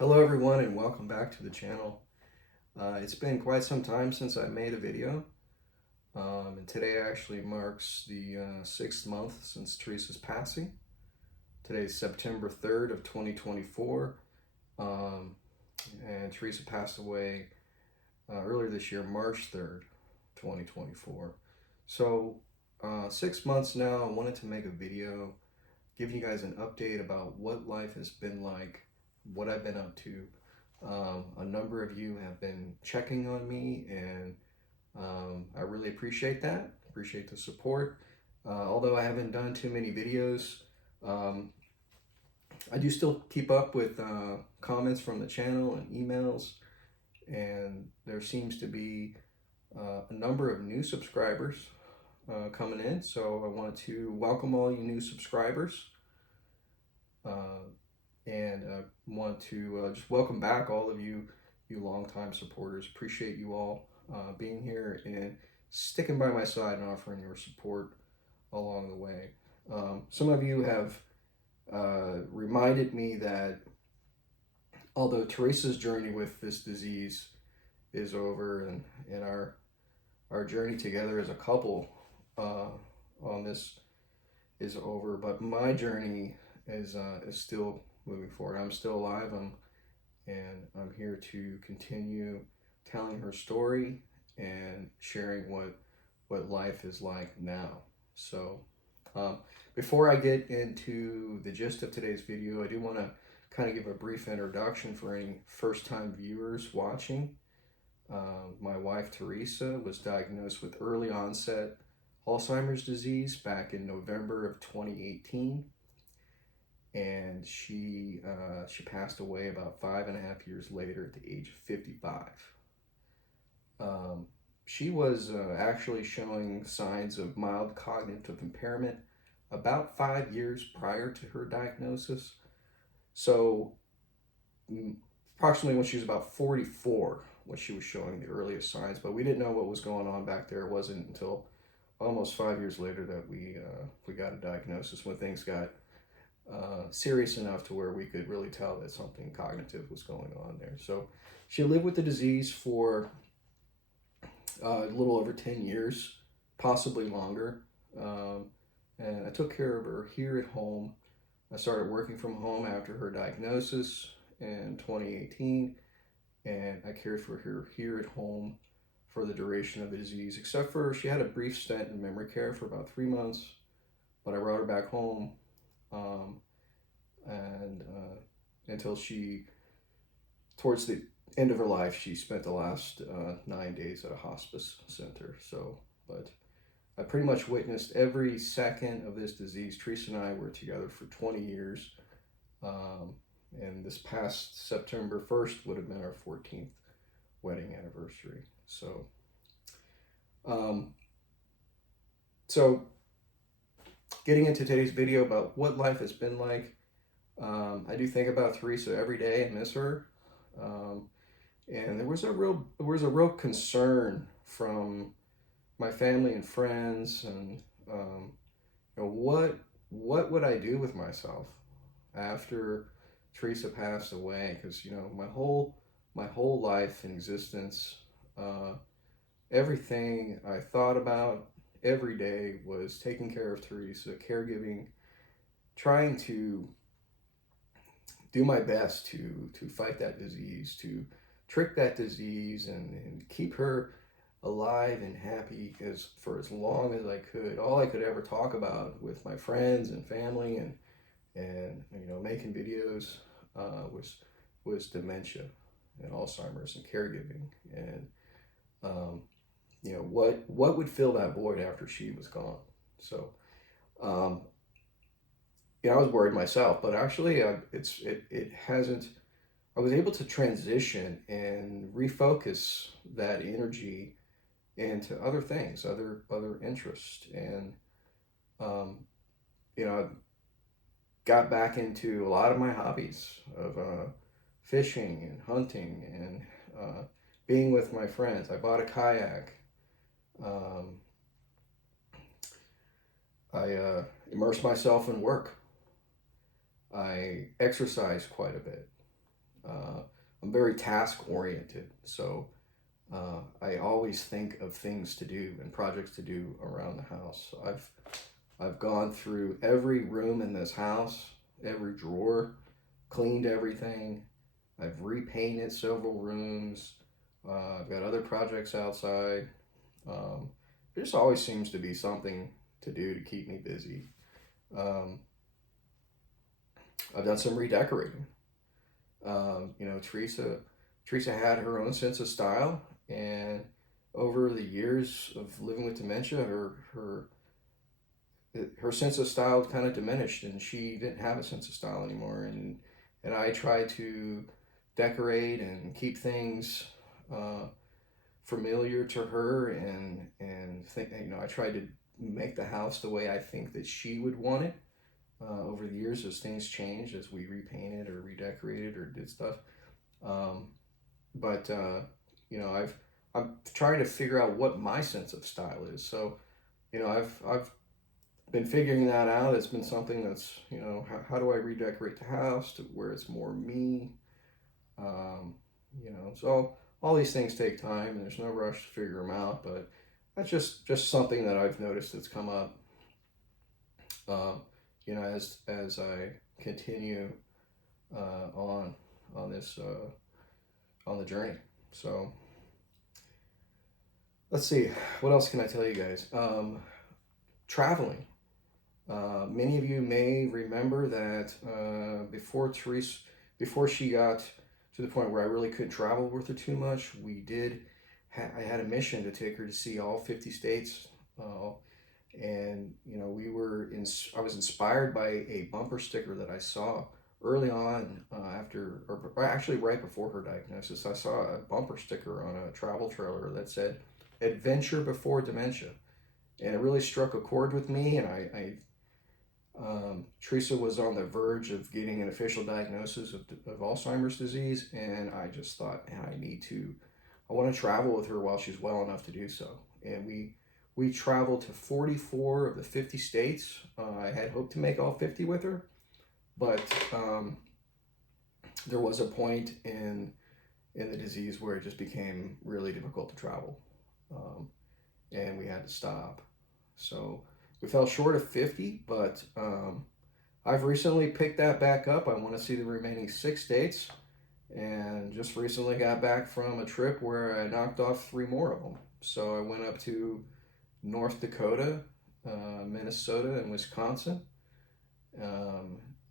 Hello everyone and welcome back to the channel. It's been quite some time since I made a video, and today actually marks the 6th month since Theresa's passing. Today is September 3rd of 2024, and Theresa passed away earlier this year, March 3rd, 2024. So 6 months now, I wanted to make a video, give you guys an update about what life has been like, what I've been up to. A number of you have been checking on me, and I really appreciate that. Appreciate the support. Although I haven't done too many videos, um, I do still keep up with comments from the channel and emails, and there seems to be a number of new subscribers coming in. So I want to welcome all you new subscribers. And want to just welcome back all of you longtime supporters. Appreciate you all being here and sticking by my side and offering your support along the way. Some of you have reminded me that although Theresa's journey with this disease is over, and our journey together as a couple on this is over, but my journey is still moving forward. I'm still alive, and I'm here to continue telling her story and sharing what life is like now. So before I get into the gist of today's video, I do want to kind of give a brief introduction for any first-time viewers watching. My wife Theresa was diagnosed with early onset Alzheimer's disease back in November of 2018. And she passed away about 5.5 years later at the age of 55. She was actually showing signs of mild cognitive impairment about 5 years prior to her diagnosis. So approximately when she was about 44 when she was showing the earliest signs, but we didn't know what was going on back there. It wasn't until almost 5 years later that we got a diagnosis, when things got serious enough to where we could really tell that something cognitive was going on there. So she lived with the disease for a little over 10 years, possibly longer. And I took care of her here at home. I started working from home after her diagnosis in 2018, and I cared for her here at home for the duration of the disease, except for she had a brief stint in memory care for about 3 months, but I brought her back home. And until she, towards the end of her life, she spent the last 9 days at a hospice center. So, but I pretty much witnessed every second of this disease. Theresa and I were together for 20 years, and this past September 1st would have been our 14th wedding anniversary. So, getting into today's video about what life has been like. I do think about Theresa every day. I miss her, and there was a real concern from my family and friends, and what would I do with myself after Theresa passed away? Because my whole life and existence, everything I thought about every day was taking care of Theresa, caregiving, trying to do my best to fight that disease, to trick that disease, and keep her alive and happy for as long as I could. All I could ever talk about with my friends and family and making videos was dementia and Alzheimer's and caregiving, and what would fill that void after she was gone. So I was worried myself, but actually it hasn't. I was able to transition and refocus that energy into other things, other interests, and I got back into a lot of my hobbies of fishing and hunting and being with my friends. I bought a kayak. I immersed myself in work. I exercise quite a bit. I'm very task oriented, so I always think of things to do and projects to do around the house. I've gone through every room in this house, every drawer, cleaned everything. I've repainted several rooms. I've got other projects outside. There just always seems to be something to do to keep me busy. Um, I've done some redecorating. Teresa had her own sense of style, and over the years of living with dementia, her sense of style kind of diminished, and she didn't have a sense of style anymore. And I tried to decorate and keep things familiar to her, and think, I tried to make the house the way I think that she would want it. Over the years, as things changed, as we repainted or redecorated or did stuff, um, but I'm trying to figure out what my sense of style is. So, I've been figuring that out. It's been something that's, how do I redecorate the house to where it's more me? So all these things take time, and there's no rush to figure them out. But that's just something that I've noticed that's come up. Uh, as I continue on this on the journey. So let's see, what else can I tell you guys? Traveling. Many of you may remember that before Theresa, before she got to the point where I really couldn't travel with her too much, I had a mission to take her to see all 50 states. And I was inspired by a bumper sticker that I saw early on or actually right before her diagnosis. I saw a bumper sticker on a travel trailer that said "Adventure Before Dementia," and it really struck a chord with me. And Theresa was on the verge of getting an official diagnosis of Alzheimer's disease, and I just thought, man, I want to travel with her while she's well enough to do so. And we traveled to 44 of the 50 states. I had hoped to make all 50 with her, but there was a point in the disease where it just became really difficult to travel, and we had to stop. So we fell short of 50, but I've recently picked that back up. I want to see the remaining 6 states, and just recently got back from a trip where I knocked off 3 more of them. So I went up to North Dakota, Minnesota, and Wisconsin.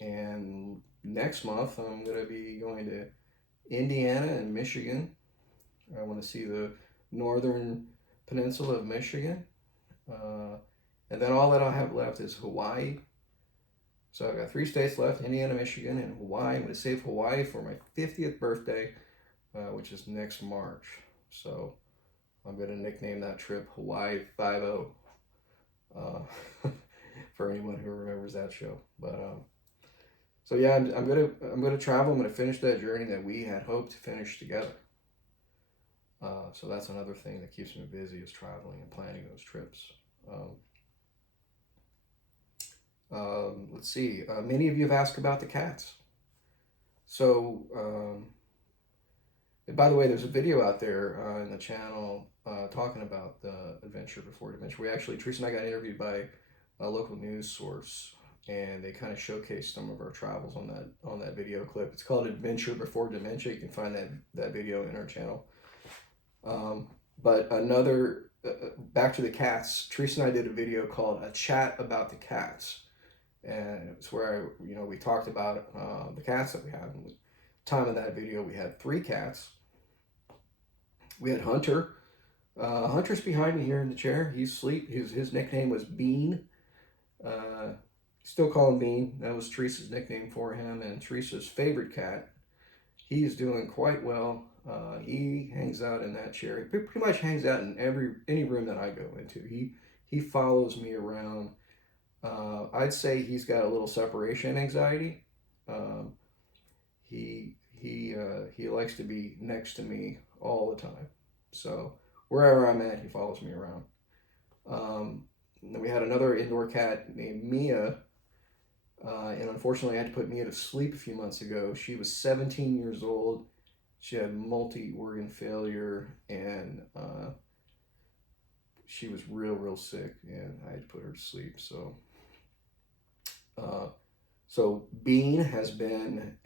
And next month, I'm going to be going to Indiana and Michigan. I want to see the northern peninsula of Michigan. And then all that I'll have left is Hawaii. So I've got 3 states left: Indiana, Michigan, and Hawaii. I'm going to save Hawaii for my 50th birthday, which is next March. So I'm going to nickname that trip Hawaii 5-0, for anyone who remembers that show. But so yeah, I'm gonna travel. I'm gonna finish that journey that we had hoped to finish together. So that's another thing that keeps me busy, is traveling and planning those trips. Let's see. Many of you have asked about the cats. So, and by the way, there's a video out there in the channel talking about the Adventure Before Dementia. Teresa and I got interviewed by a local news source, and they kind of showcased some of our travels on that video clip. It's called Adventure Before Dementia. You can find that video in our channel. But back to the cats. Teresa and I did a video called A Chat About the Cats, and it's where we talked about the cats that we had. And the time of that video, we had 3 cats. We had Hunter. Hunter's behind me here in the chair. He's asleep. His nickname was Bean. Still call him Bean. That was Teresa's nickname for him, and Teresa's favorite cat. He's doing quite well. He hangs out in that chair. He pretty much hangs out in any room that I go into. He follows me around. I'd say he's got a little separation anxiety. He likes to be next to me all the time. So wherever I'm at, he follows me around. Then we had another indoor cat named Mia, And unfortunately, I had to put Mia to sleep a few months ago. She was 17 years old. She had multi-organ failure, and she was real sick, and I had to put her to sleep. Uh, so Bean has been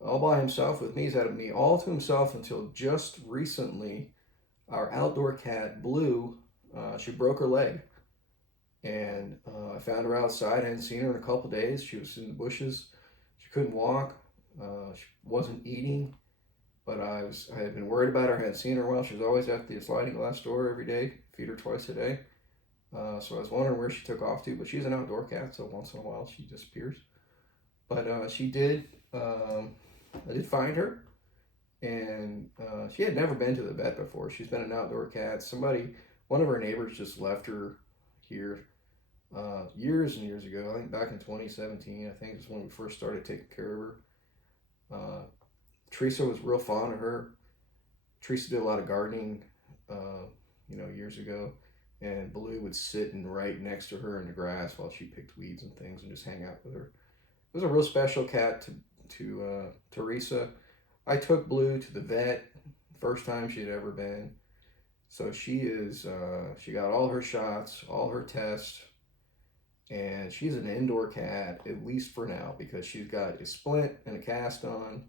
all by himself with me. He's had me all to himself until just recently. Our outdoor cat Blue, she broke her leg, and I found her outside. I hadn't seen her in a couple days. She was in the bushes. She couldn't walk. She wasn't eating. But I had been worried about her. I hadn't seen her in a while. She was always at the sliding glass door every day. Feed her twice a day. So I was wondering where she took off to. But she's an outdoor cat, so once in a while she disappears. But she did. I did find her, and she had never been to the vet before. She's been an outdoor cat. One of our neighbors, just left her here years and years ago. I think back in 2017. I think is when we first started taking care of her. Theresa was real fond of her. Theresa did a lot of gardening, years ago, and Blue would sit and right next to her in the grass while she picked weeds and things and just hang out with her. It was a real special cat to Theresa. I took Blue to the vet, first time she had ever been. So she got all her shots, all her tests, and she's an indoor cat, at least for now, because she's got a splint and a cast on,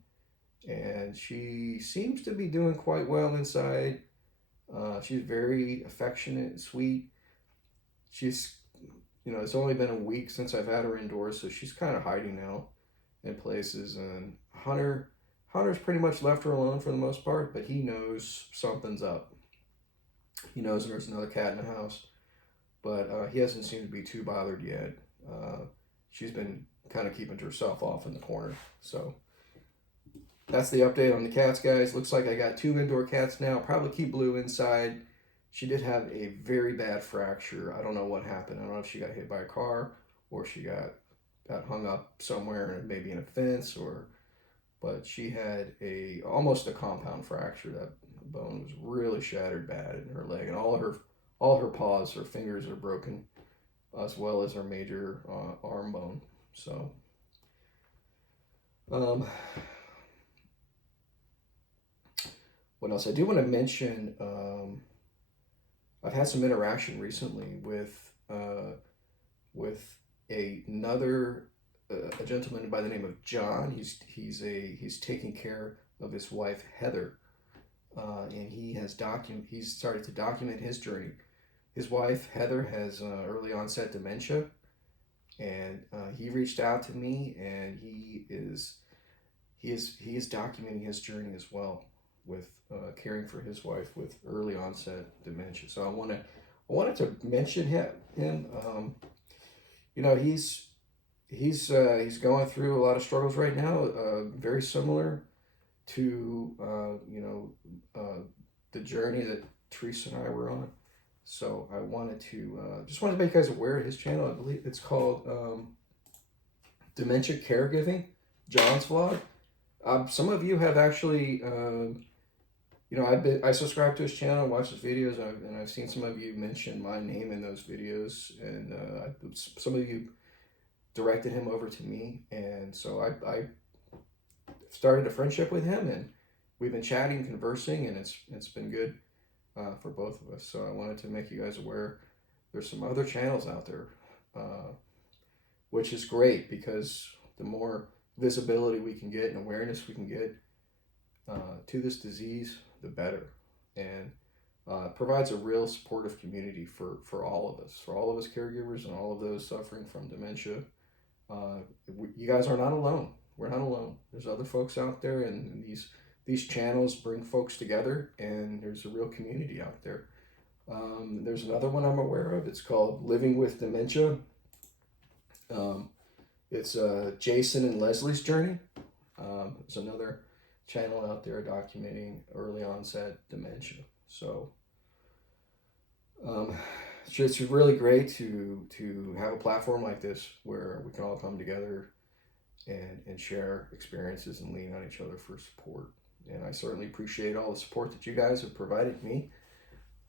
and she seems to be doing quite well inside. She's very affectionate and sweet. It's only been a week since I've had her indoors, so she's kind of hiding now in places. And Hunter's pretty much left her alone for the most part, but he knows something's up. He knows there's another cat in the house, but he hasn't seemed to be too bothered yet. She's been kind of keeping to herself off in the corner. So that's the update on the cats, guys. Looks like I got 2 indoor cats now. Probably keep Blue inside. She did have a very bad fracture. I don't know what happened. I don't know if she got hit by a car or she got hung up somewhere, maybe in a fence, but she had almost a compound fracture. That bone was really shattered bad in her leg, and all her paws, her fingers are broken, as well as her major arm bone. So, what else? I do want to mention, I've had some interaction recently with another a gentleman by the name of John. He's taking care of his wife Heather, and he's started to document his journey. His wife Heather has early onset dementia, and he reached out to me, and he is documenting his journey as well with caring for his wife with early onset dementia. So I wanted to mention him. He's going through a lot of struggles right now, very similar to the journey that Theresa and I were on. So I wanted to just wanted to make you guys aware of his channel. I believe it's called Dementia Caregiving, John's vlog. Some of you have actually, I subscribe to his channel, watch his videos, and I've seen some of you mention my name in those videos, and some of you directed him over to me, and so I started a friendship with him, and we've been chatting, conversing, and it's been good for both of us. So I wanted to make you guys aware there's some other channels out there, which is great, because the more visibility we can get and awareness we can get to this disease, the better, and provides a real supportive community for all of us caregivers, and all of those suffering from dementia. You guys are not alone. We're not alone. There's other folks out there, and these channels bring folks together, and there's a real community out there. There's another one I'm aware of. It's called Living with Dementia. It's Jason and Leslie's journey. There's another channel out there documenting early onset dementia. So it's really great to have a platform like this where we can all come together and share experiences and lean on each other for support. And I certainly appreciate all the support that you guys have provided me.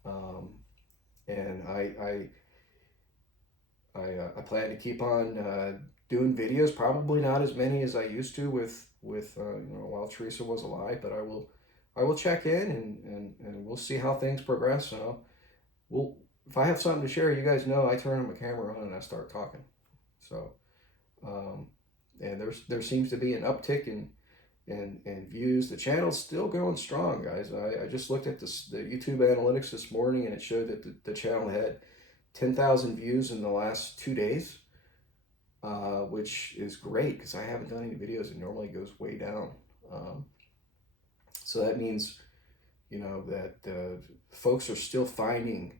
And I plan to keep on doing videos, probably not as many as I used to with while Theresa was alive, but I will check in and we'll see how things progress. We'll if I have something to share, you guys know I turn my camera on and I start talking. So um, and there seems to be an uptick in views. The channel's still going strong, guys. I just looked at the YouTube analytics this morning, and it showed that the channel had 10,000 views in the last 2 days, which is great because I haven't done any videos. It normally goes way down. So that means, that folks are still finding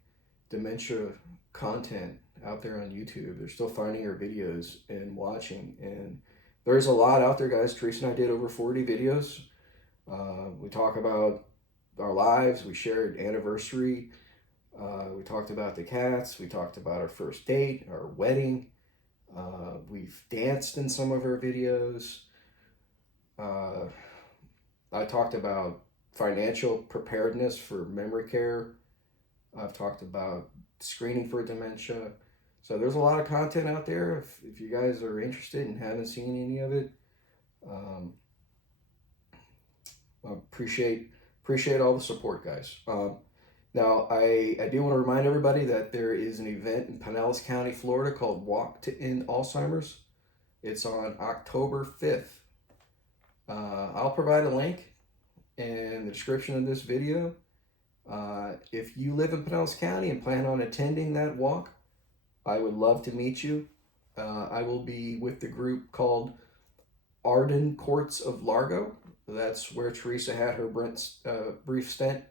dementia content out there on YouTube. They're still finding our videos and watching. And there's a lot out there, guys. Theresa and I did over 40 videos. We talk about our lives. We shared anniversary. We talked about the cats. We talked about our first date, our wedding. We've danced in some of our videos. I talked about financial preparedness for memory care. I've talked about screening for dementia. So there's a lot of content out there. If you guys are interested and haven't seen any of it, I appreciate all the support, guys. Now, I do want to remind everybody that there is an event in Pinellas County, Florida called Walk to End Alzheimer's. It's on October 5th. I'll provide a link in the description of this video. If you live in Pinellas County and plan on attending that walk, I would love to meet you. I will be with the group called Arden Courts of Largo. That's where Theresa had her brief stint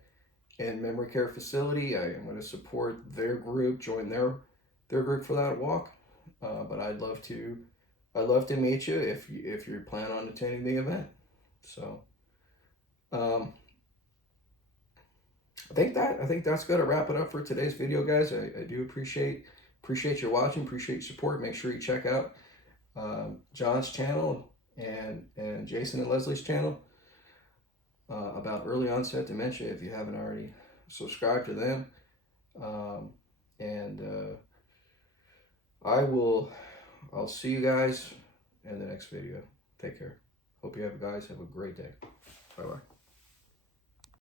in memory care facility. I am going to support their group, join their group for that walk. But I'd love to meet you if you plan on attending the event. So I think that's going to wrap it up for today's video, guys. I do appreciate your watching, appreciate your support. Make sure you check out John's channel and Jason and Leslie's channel about early onset dementia if you haven't already subscribed to them. I'll see you guys in the next video. Take care. Hope you guys have a great day. Bye bye.